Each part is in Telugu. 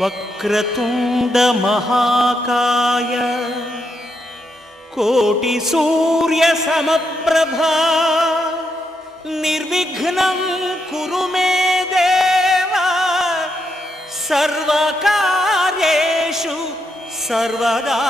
వక్రతుండ మహాకాయ కోటి సూర్య సమప్రభా నిర్విఘ్నం కురు మే దేవా సర్వకార్యేషు సర్వదా.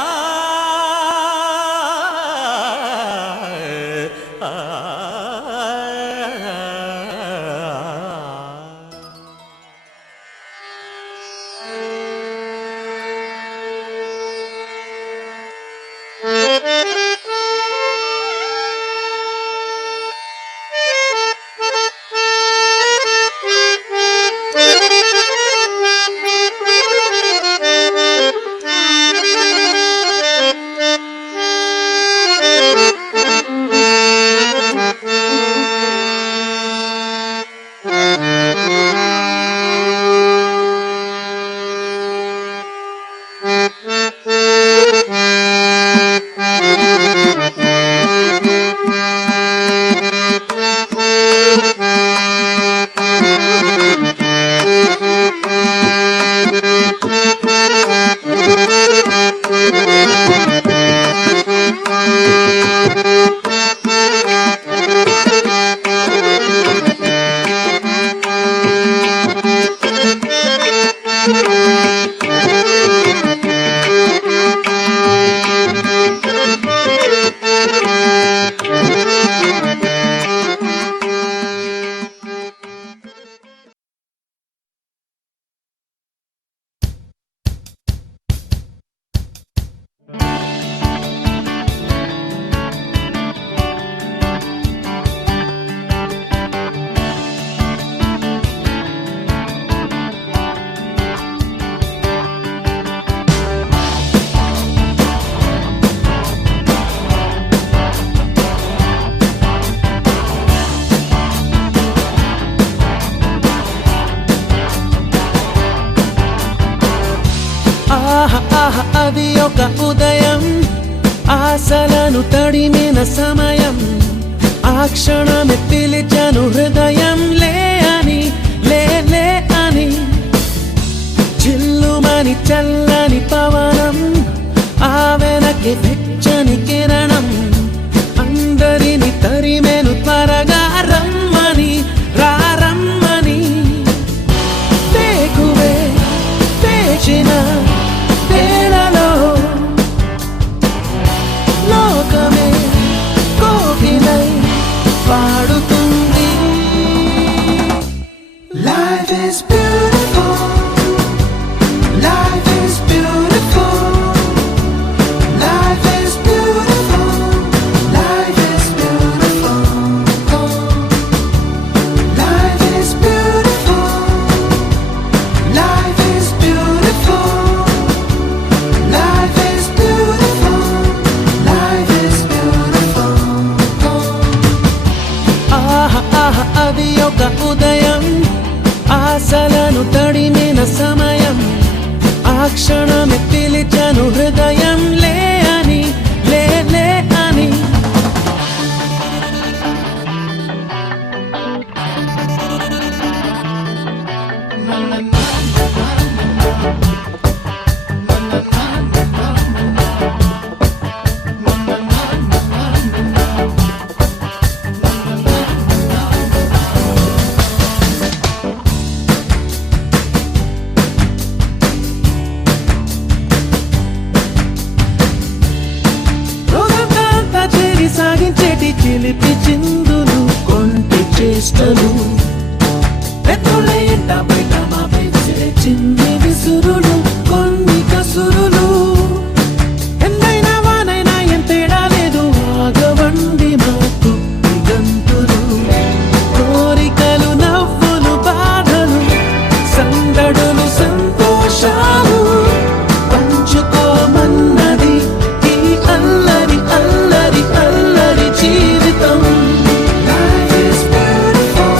అది ఒక ఉదయం, ఆశలను తడిమిన సమయం. ఆ క్షణమే పిలిచాను హృదయం, లే అని లే లే అని. చిల్లుమని చల్లని పవనం, ఆ వెనక్కి వెచ్చని కిరణం. అందరిని తరిమెను త్వరగా రమ్మని రారమ్మని. వేకువే వేచిన వేళలో లోకమే కోకిలై పాడుతుంది. Life is beautiful, life is beautiful, life is beautiful, life is beautiful, life is beautiful, life is beautiful. అది ఒక ఉదయం, ఆశలను తడిమిన సమయం. ఆ క్షణమే పిలిచాను హృదయం, లే అని లే లే అని. సాగించేటి చిలిపి చిందులు, కొంటి చేష్టలు, పెద్దల ఎంట బయట మా పెంచే చిన్ని విసురులు, కొన్ని కసురులు. ఎందైనా వానైనా ఎంతేడా లేదు, ఆగవండి మాకు గంతులు. కోరికలు నవ్వులు బాధలు, సందడులు సంతోషాలు పంచుకోమన్నది ఈ అల్లరి అల్లరి అల్లరి జీవితం. Life is beautiful,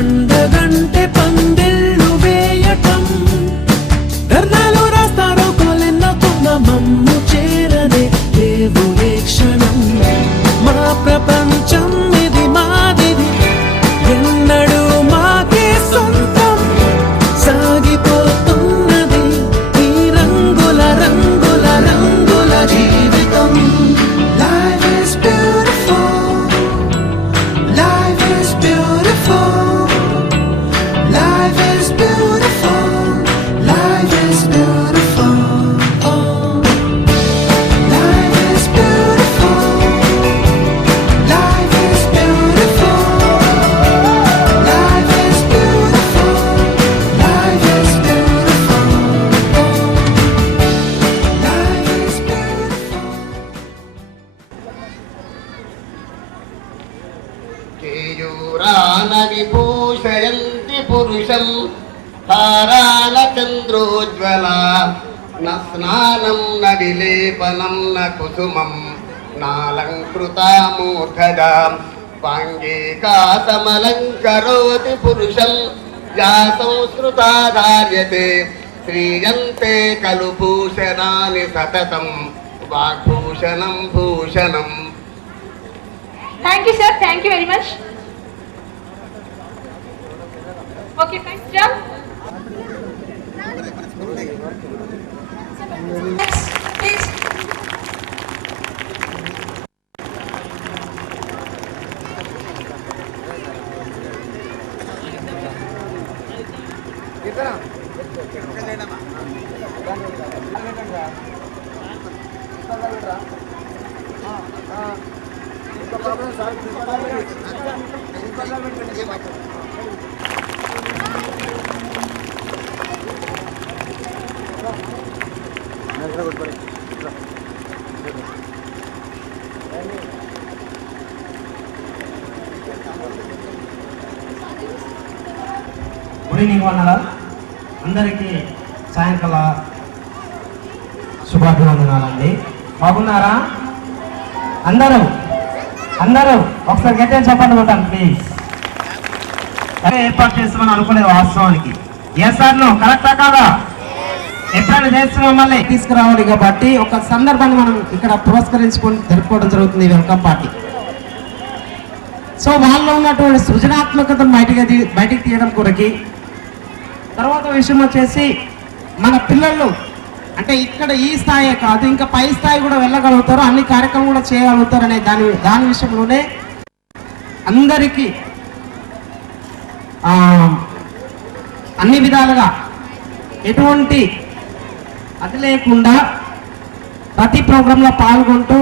పండగంటే పందిళ్ళు వేయటం, ధర్నాలు రాస్తారో కొలెన్నకున్న మమ్ము చేరనే లేవు ఏ క్షణం. మా ప్రపంచం ఇది మాదిది, ఎన్నడూ మాకే సొంతం. సాగిపోతున్నది ఈ రంగుల రంగుల రంగుల జీవితం. Life is beautiful, life is beautiful, life is beautiful, life is beautiful. Oh, life is beautiful, life is beautiful, life is beautiful, life is beautiful. Oh, life is beautiful. కేయూరాన విభూషయంతి పురుషం తారాల చంద్రోజ్వల న స్నానం న విలేపనం న కుసుమం నాలంకృతామూర్ధజా వాంగీకాసమలంకరోతి పురుషం యా సంస్కృతా ధార్యతే శ్రీయంతే ఖలు భూషణాని సతతం వాగ్భూషణం Bhushanam. Thank you, sir. Thank you very much. Okay, fine. Jump. Next, please. Good evening వందనాలు అందరికీ సాయంకాల శుభాభివందనాలండి. బాగున్నారా అందరూ? అందరూ ఒకసారి గట్టిగా చెప్పండి ఉంటాను ప్లీజ్. ఏర్పాటు చేస్తామని అనుకునేది వాస్తవానికి సార్లు కరెక్టా కాదా? ఎప్పుడైనా చేస్తున్నాం మళ్ళీ తీసుకురావాలి కాబట్టి ఒక సందర్భాన్ని మనం ఇక్కడ పురస్కరించుకొని జరుపుకోవడం జరుగుతుంది ఈ వెల్కమ్ పార్టీ. సో వాళ్ళలో ఉన్నటువంటి సృజనాత్మకతను బయటికి తీయడం కొరకి, తర్వాత విషయం వచ్చేసి మన పిల్లలు అంటే ఇక్కడ ఈ స్థాయే కాదు ఇంకా పై స్థాయి కూడా వెళ్ళగలుగుతారు, అన్ని కార్యక్రమం కూడా చేయగలుగుతారు అనే దాని విషయంలోనే అందరికీ అన్ని విధాలుగా ఎటువంటి అది లేకుండా ప్రతి ప్రోగ్రాంలో పాల్గొంటూ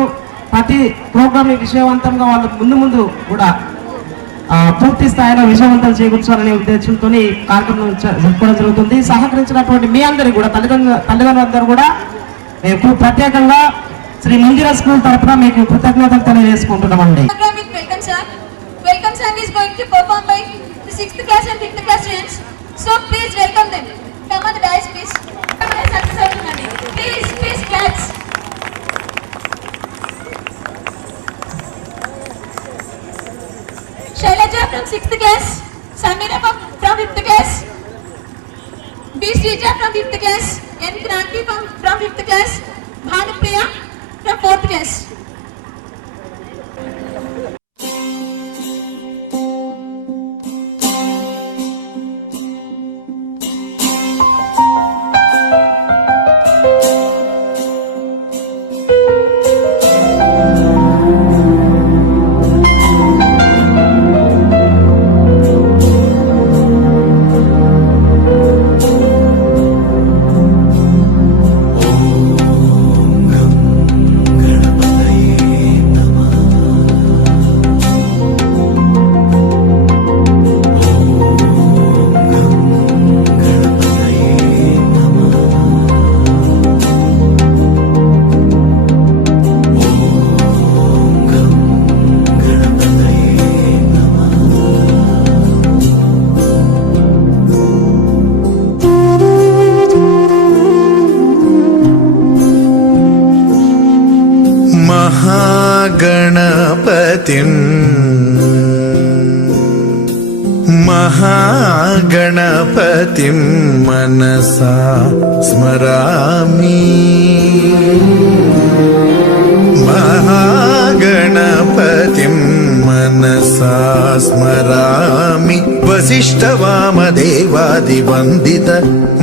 ప్రతి ప్రోగ్రామ్ విజయవంతంగా వాళ్ళు ముందు కూడా పూర్తి స్థాయిలో విజయవంతం చేకూర్చాలనే ఉద్దేశంతో ఈ కార్యక్రమం జరుపుకోవడం జరుగుతుంది. సహకరించినటువంటి మీ అందరికీ కూడా తల్లిదండ్రులందరూ కూడా మేము ప్రత్యేకంగా శ్రీ మందిర స్కూల్ తరఫున మీకు కృతజ్ఞతలు తెలియజేసుకుంటున్నామండి. Welcome song is going to perform by the 6th class and 5th class students. So please welcome them. Come on the dais please. Please claps. Shailaja from 6th class, Samira from 5th class, B. Srija from 5th class, N. Kranti from 5th class, Bhanupriya from 4th class. महागणपतिं महागणपतिं मनसा स्मरामि महागणपतिं मनसा स्मरामि वसिष्ठवामदेवादिवन्दित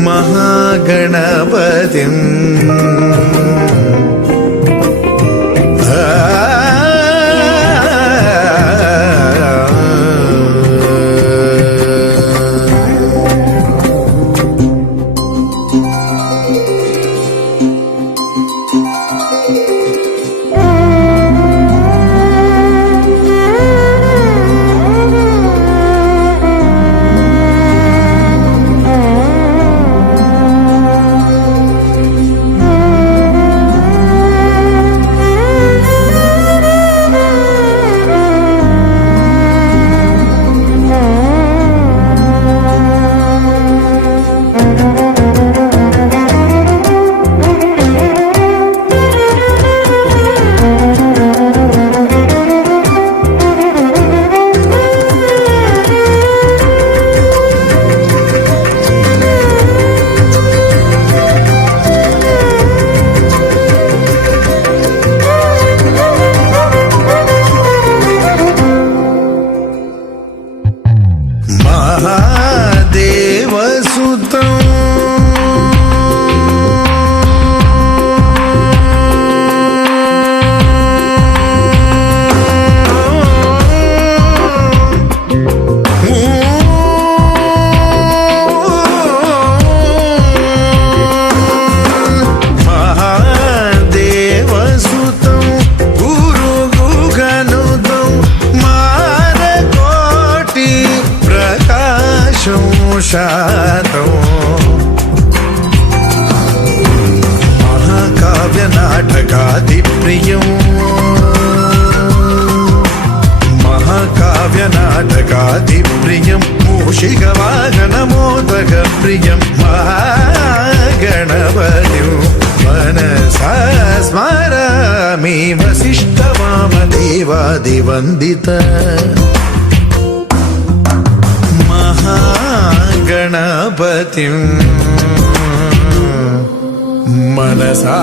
महागणपतिम् శాతం మహాకావ్య నాటకాది ప్రియం మహాకావ్య నాటకాది ప్రియం మూషిక వాహన మోదక ప్రియం మహాగణపతిం మనసా స్మరామి వసిష్ఠ వామదేవాదివందిత गणपतिं मनसा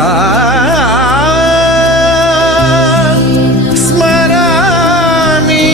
स्मरामि।